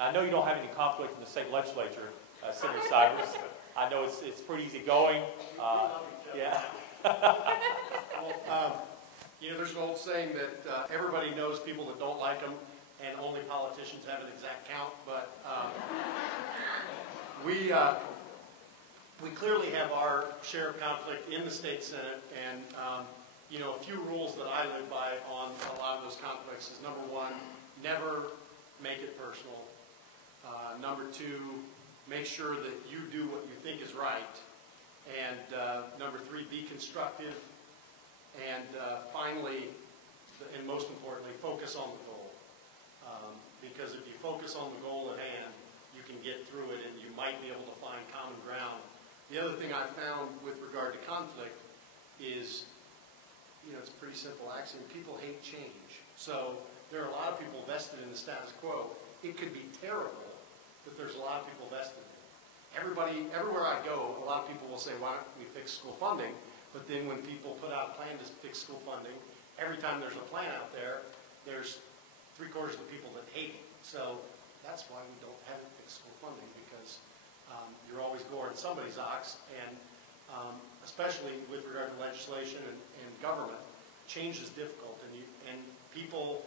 I know you don't have any conflict in the state legislature, Senator Stivers. I know it's pretty easy going. Yeah. Well, you know, there's an old saying that everybody knows people that don't like them, and only politicians have an exact count. But we clearly have our share of conflict in the state Senate, and you know, a few rules that I live by on a lot of those conflicts is: number one, never make it personal. Number two, make sure that you do what you think is right. And number three, be constructive. And finally, and most importantly, focus on the goal. Because if you focus on the goal at hand, you can get through it and you might be able to find common ground. The other thing I found with regard to conflict is, you know, it's a pretty simple axiom. People hate change. So there are a lot of people vested in the status quo. It could be terrible, but there's a lot of people vested in it. Everywhere I go, a lot of people will say, why don't we fix school funding? But then when people put out a plan to fix school funding, every time there's a plan out there, there's 3/4 of the people that hate it. So that's why we don't have fixed school funding, because you're always goring somebody's ox, and especially with regard to legislation and government, change is difficult, and people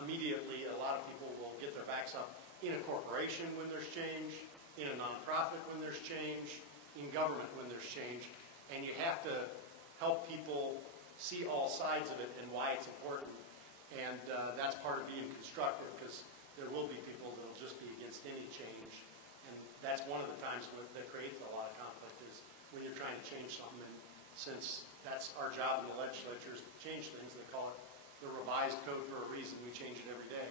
immediately, a lot of people will get their backs up in a corporation when there's change, in a nonprofit when there's change, in government when there's change, and you have to help people see all sides of it and why it's important, and that's part of being constructive, because there will be people that will just be against any change, and that's one of the times that creates a lot of conflict, is when you're trying to change something, and since that's our job in the legislature is to change things, they call it the revised code for a reason. We change it every day.